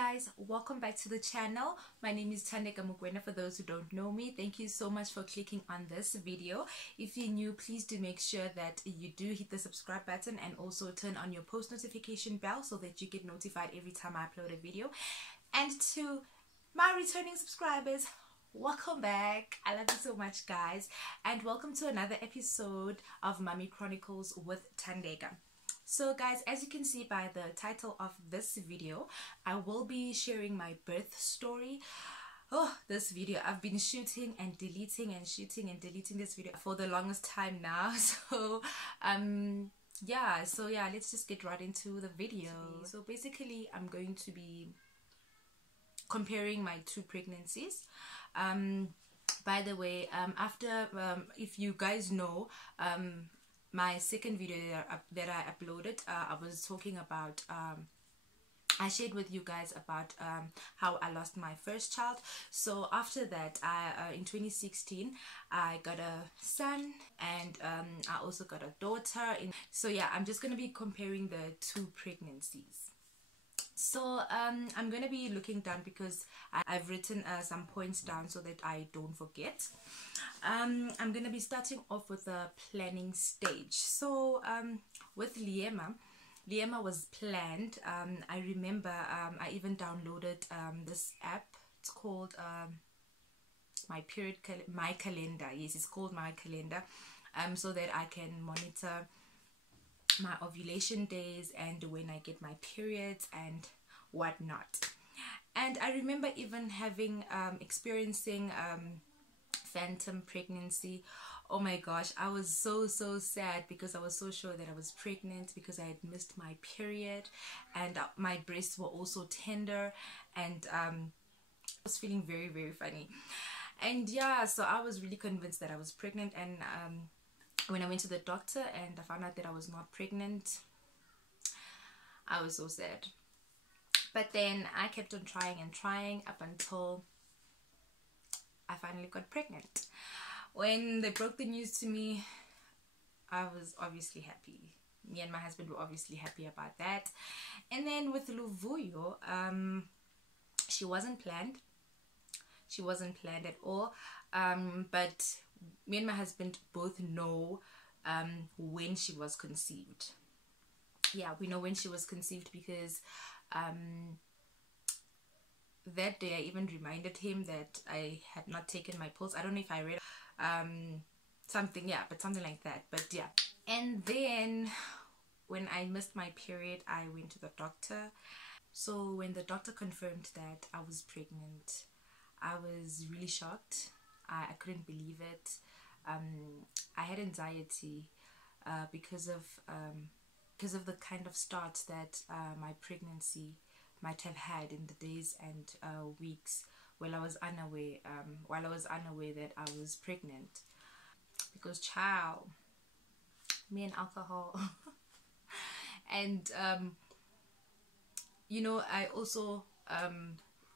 guys, welcome back to the channel. My name is Thandeka for those who don't know me. Thank you so much for clicking on this video. If you're new, please do make sure that you do hit the subscribe button and also turn on your post notification bell so that you get notified every time I upload a video. And to my returning subscribers, welcome back. I love you so much, guys, and welcome to another episode of Mommy Chronicles with Thandeka. So guys, as you can see by the title of this video, I will be sharing my birth story. This video, I've been shooting and deleting and shooting and deleting this video for the longest time now. So let's just get right into the video. So basically, I'm going to be comparing my two pregnancies. By the way, if you guys know, my second video that I uploaded, I was talking about, I shared with you guys about how I lost my first child. So after that, in 2016, I got a son, and I also got a daughter. So yeah, I'm just going to be comparing the two pregnancies. So I'm going to be looking down because I've written some points down so that I don't forget. I'm going to be starting off with the planning stage. So with Liema was planned. I remember I even downloaded this app. It's called My Calendar. Yes, it's called My Calendar, so that I can monitor my ovulation days and when I get my periods and whatnot. And I remember even having experiencing phantom pregnancy. Oh my gosh, I was so sad because I was so sure that I was pregnant because I had missed my period, and my breasts were also tender, and I was feeling very funny. And yeah, so I was really convinced that I was pregnant, and when I went to the doctor and I found out that I was not pregnant, I was so sad. But then I kept on trying and trying up until I finally got pregnant. When they broke the news to me, I was obviously happy. Me and my husband were obviously happy about that. And then with Luvuyo, she wasn't planned. She wasn't planned at all. But me and my husband both know when she was conceived. Yeah, we know when she was conceived because that day I even reminded him that I had not taken my pills. I don't know if I read something like that, but yeah. And then when I missed my period, I went to the doctor. So when the doctor confirmed that I was pregnant, I was really shocked. I couldn't believe it. I had anxiety because of the kind of start that my pregnancy might have had in the days and weeks while I was unaware that I was pregnant. Because child, me and alcohol. And you know, I also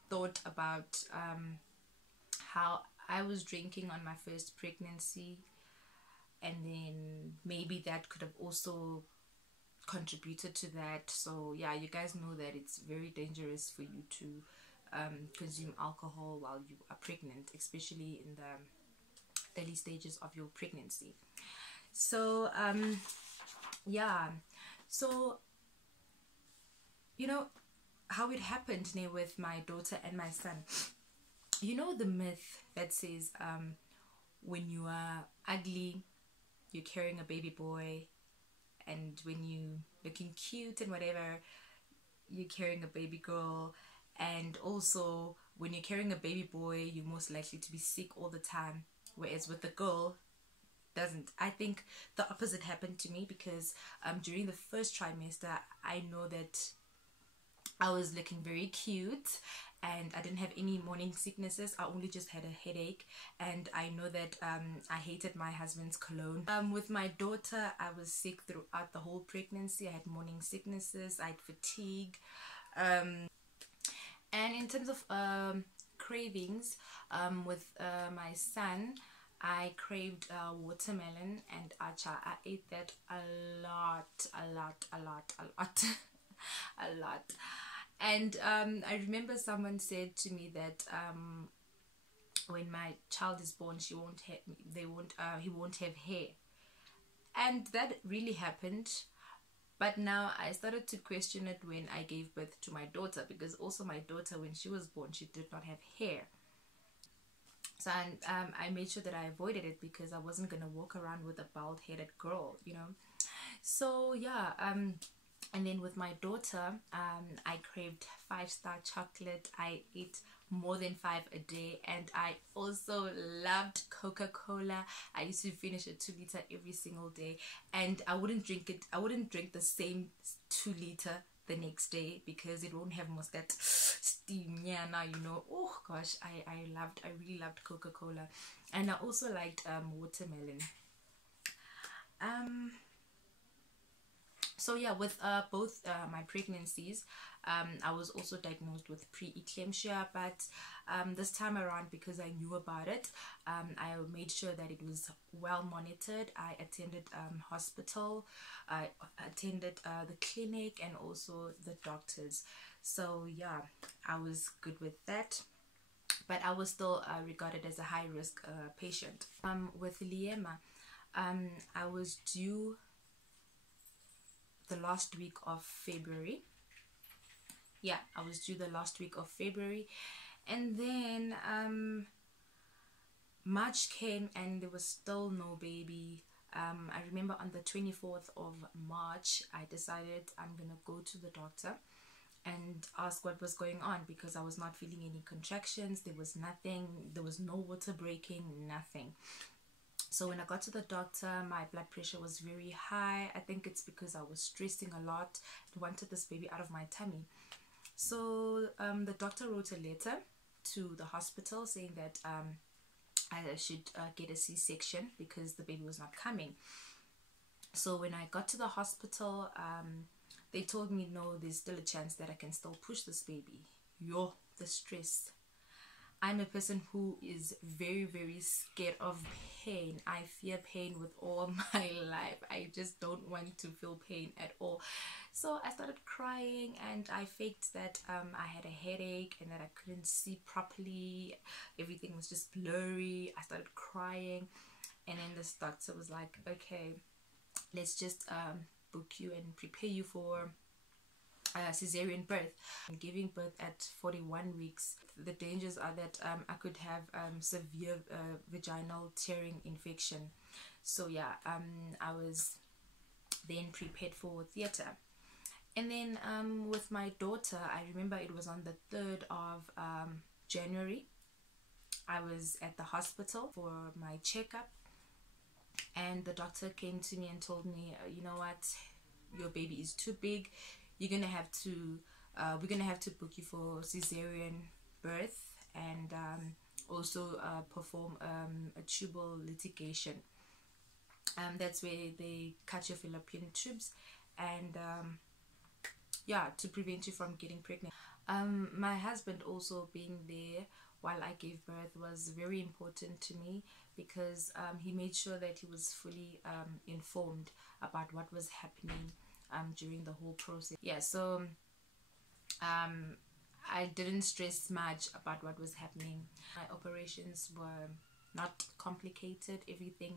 thought about how I was drinking on my first pregnancy, and then maybe that could have also contributed to that. So yeah, you guys know that it's very dangerous for you to consume alcohol while you are pregnant, especially in the early stages of your pregnancy. So yeah, so you know how it happened now with my daughter and my son. You know the myth that says when you are ugly, you're carrying a baby boy, and when you looking cute and whatever, you're carrying a baby girl. And also when you're carrying a baby boy, you're most likely to be sick all the time, whereas with the girl, doesn't. I think the opposite happened to me because during the first trimester, I know that I was looking very cute and I didn't have any morning sicknesses. I only just had a headache, and I know that I hated my husband's cologne. With my daughter, I was sick throughout the whole pregnancy. I had morning sicknesses, I had fatigue. And in terms of cravings, with my son, I craved watermelon and acha. I ate that a lot. And I remember someone said to me that when my child is born, he won't have hair, and that really happened. But now I started to question it when I gave birth to my daughter, because also my daughter, when she was born, she did not have hair. So I made sure that I avoided it, because I wasn't gonna walk around with a bald-headed girl, you know. So yeah, and then with my daughter, I craved 5-star chocolate. I ate more than 5 a day, and I also loved Coca-Cola. I used to finish a 2-liter every single day, and I wouldn't drink the same 2-liter the next day, because it won't have most that steam. Yeah, now you know. Oh gosh, I really loved Coca-Cola, and I also liked watermelon. So yeah, with both my pregnancies, I was also diagnosed with pre-eclampsia, but this time around, because I knew about it, I made sure that it was well monitored. I attended hospital, I attended the clinic, and also the doctors. So yeah, I was good with that, but I was still regarded as a high-risk patient. With Liema, I was due the last week of February. Yeah, I was due the last week of February, and then March came and there was still no baby. I remember on the 24th of March, I decided I'm gonna go to the doctor and ask what was going on, because I was not feeling any contractions. There was nothing, there was no water breaking, nothing. So when I got to the doctor, my blood pressure was very high. I think it's because I was stressing a lot. I wanted this baby out of my tummy. So the doctor wrote a letter to the hospital saying that I should get a C-section because the baby was not coming. So when I got to the hospital, they told me, no, there's still a chance that I can still push this baby. Yo, the stress. I'm a person who is very, very scared of pain. I fear pain with all my life. I just don't want to feel pain at all. So I started crying, and I faked that I had a headache and that I couldn't see properly. Everything was just blurry. I started crying, and then this doctor was like, okay, let's just book you and prepare you for cesarean birth. I'm giving birth at 41 weeks. The dangers are that I could have severe vaginal tearing infection. So yeah, I was then prepared for theater. And then with my daughter, I remember it was on the 3rd of January. I was at the hospital for my checkup, and the doctor came to me and told me, you know what, your baby is too big. You're gonna have to we're gonna have to book you for cesarean birth, and also perform a tubal litigation. That's where they cut your fallopian tubes, and yeah, to prevent you from getting pregnant. My husband also being there while I gave birth was very important to me, because he made sure that he was fully informed about what was happening during the whole process. Yeah, so I didn't stress much about what was happening. My operations were not complicated. Everything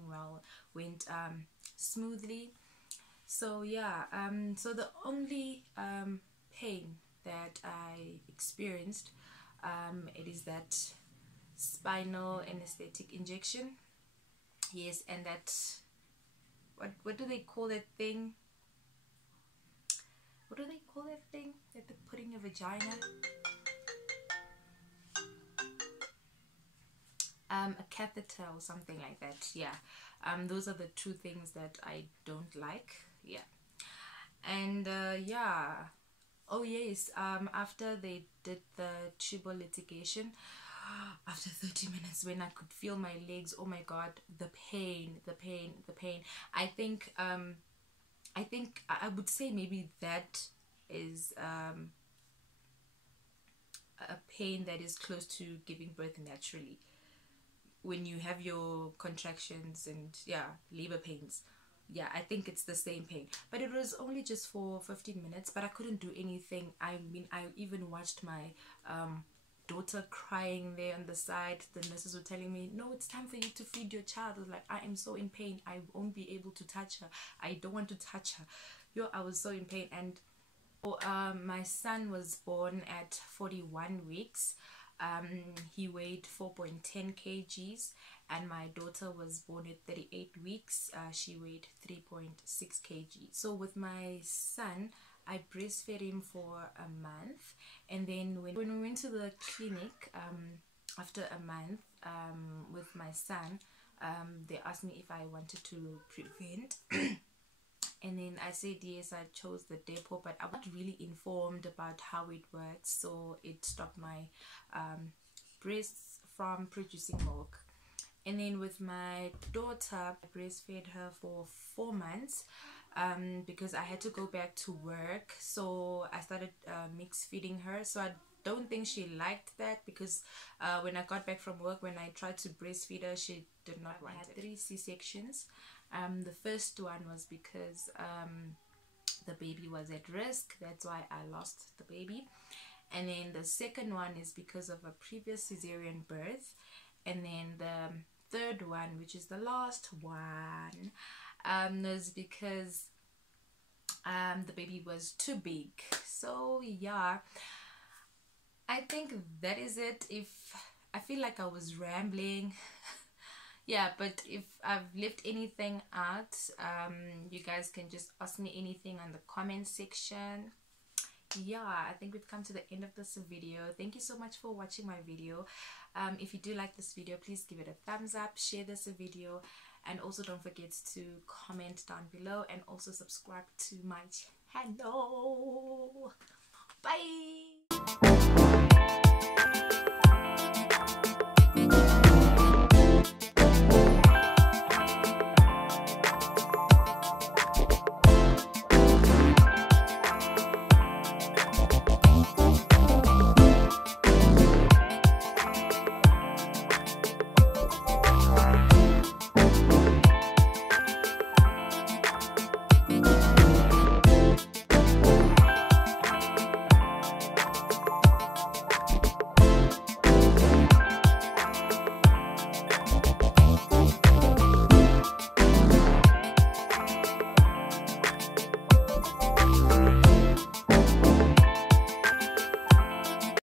went smoothly. So yeah, so the only pain that I experienced, it is that spinal anesthetic injection. Yes, and that, what do they call that thing? What do they call that thing that they put in your vagina? A catheter or something like that. Yeah, those are the two things that I don't like. Yeah, and yeah, oh yes, after they did the tubal litigation, after 30 minutes, when I could feel my legs, oh my god, the pain. I think I would say maybe that is a pain that is close to giving birth naturally, when you have your contractions and yeah, labor pains. yeah, I think it's the same pain, but it was only just for 15 minutes, but I couldn't do anything. I mean, I even watched my daughter crying there on the side. The nurses were telling me, no, it's time for you to feed your child. I was like, I am so in pain, I won't be able to touch her, I don't want to touch her. Yo, I was so in pain. And my son was born at 41 weeks. He weighed 4.10 kgs, and my daughter was born at 38 weeks. She weighed 3.6 kg. So with my son, I breastfed him for a month, and then when we went to the clinic after a month with my son, they asked me if I wanted to prevent. And then I said yes, I chose the depot, but I wasn't really informed about how it works, so it stopped my breasts from producing milk. And then with my daughter, I breastfed her for 4 months because I had to go back to work, so I started mix feeding her. So I don't think she liked that, because when I got back from work, when I tried to breastfeed her, she did not want it. I had 3 C-sections. The first one was because the baby was at risk, that's why I lost the baby. And then the second one is because of a previous cesarean birth. And then the third one, which is the last one, was because the baby was too big. So yeah, I think that is it. If I feel like I was rambling, yeah, but if I've left anything out, you guys can just ask me anything on the comment section. Yeah, I think we've come to the end of this video. Thank you so much for watching my video. If you do like this video, please give it a thumbs up, share this video, and also don't forget to comment down below, and also subscribe to my channel. Bye.